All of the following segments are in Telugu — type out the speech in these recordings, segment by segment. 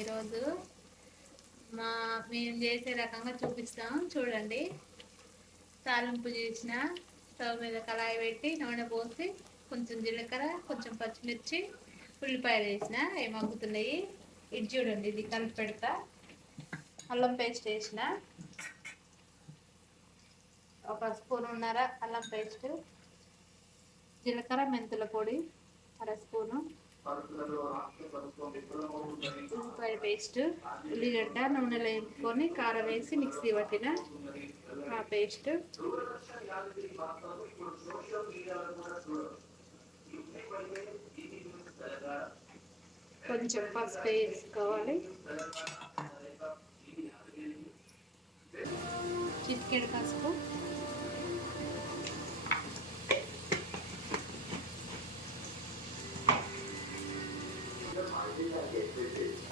ఈరోజు మేము చేసే రకంగా చూపిస్తాం చూడండి. తాలింపు చేసిన స్టవ్ మీద కళాయి పెట్టి నూనె పోసి కొంచెం జీలకర్ర, కొంచెం పచ్చిమిర్చి, ఉల్లిపాయలు వేసిన అవి మగ్గుతున్నాయి. ఇది చూడండి, ఇది కలిపి పెడతా. అల్లం పేస్ట్ వేసిన, 1 స్పూనున్నర అల్లం పేస్ట్, జీలకర్ర మెంతుల పొడి 1/2 స్పూను, ఉల్లిపాయ పేస్ట్, ఉల్లిగడ్డ నూనెలో వేసుకొని కారం వేసి మిక్సీ పట్టిన ఆ పేస్ట్, కొంచెం పసుపు వేసుకోవాలి, చిటికెడు పసుపు,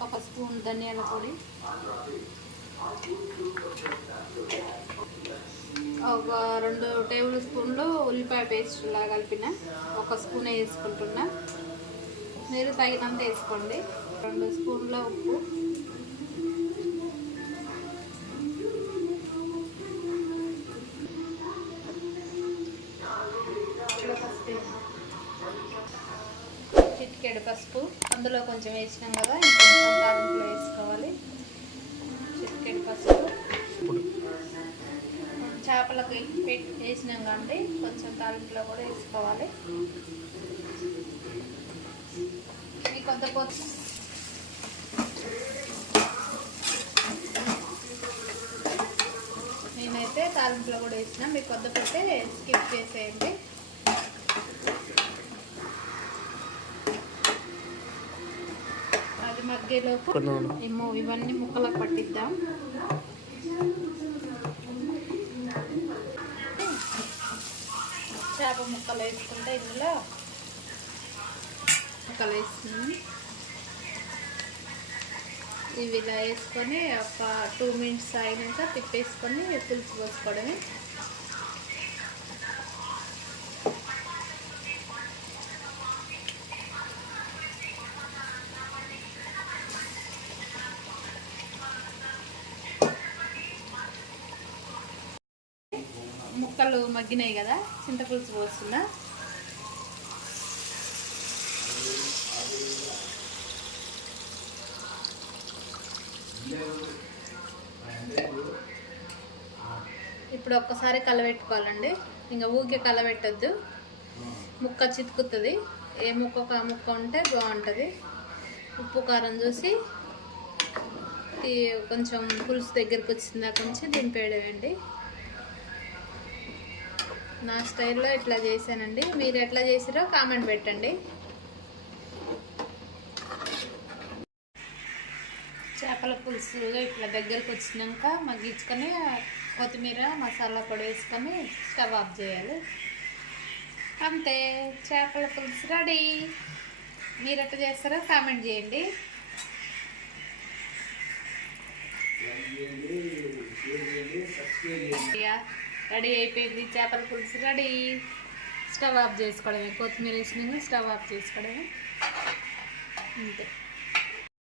ఒక స్పూన్ ధనియాల పొడి, ఒక 2 టేబుల్ స్పూన్లు ఉల్లిపాయ పేస్ట్ లా కలిపిన 1 స్పూన్ వేసుకుంటున్నా. మీరు తగినంత వేసుకోండి. 2 స్పూన్ల ఉప్పు, చిటికెడు పసుపు, అందులో కొంచెం వేసినాం కదా, ఇంకొంచెం తాలింపులో వేసుకోవాలి. చిటికెడు పసుపు, చేపలకు వేసినాం కాబట్టి కొంచెం తాలింపులో కూడా వేసుకోవాలి. మీ కొద్దిపోతే నేనైతే తాలింపులో కూడా వేసిన, మీ కొద్దిపోతే స్కిప్ చేసేయండి. అది మగ్గేలోపు ఇవన్నీ ముక్కలకు పట్టిద్దాం. చేప ముక్కలు వేసుకుంటే ఇందులో ముక్కలు వేస్తున్నాం. ఇవి ఇలా వేసుకొని ఒక 2 మినిట్స్ అయినాక తిప్పేసుకొని పులుసు పోసుకోవడమే. ముక్కలు మగ్గినాయి కదా, చింతపులుసు పోస్తున్నా. ఇప్పుడు ఒక్కసారి కలబెట్టుకోవాలండి. ఇంకా ఊరికే కలబెట్టద్దు, ముక్క చితుకుతుంది. ఏ ముక్క ఆ ముక్క ఉంటే బాగుంటుంది. ఉప్పు కారం చూసి కొంచెం పులుసు దగ్గరకు వచ్చిందా కొంచెం దింపేయడమండి. నా స్టైల్లో ఇట్లా చేశానండి. మీరు ఎట్లా చేసిరో కామెంట్ పెట్టండి. చేపల పులుసు ఇట్లా దగ్గరకు వచ్చినాక మగ్గించుకొని కొత్తిమీర మసాలా పొడి వేసుకొని స్టవ్ ఆఫ్ చేయాలి. అంతే, చేపల పులుసు రెడీ. మీరు ఎట్లా చేస్తారో కామెంట్ చేయండి. రెడీ అయిపోయింది, చేపల పులుసు రెడీ. స్టవ్ ఆఫ్ చేసుకోవడమే, కొత్తిమీర వేసినాక స్టవ్ ఆఫ్ చేసుకోవడమే, అంతే.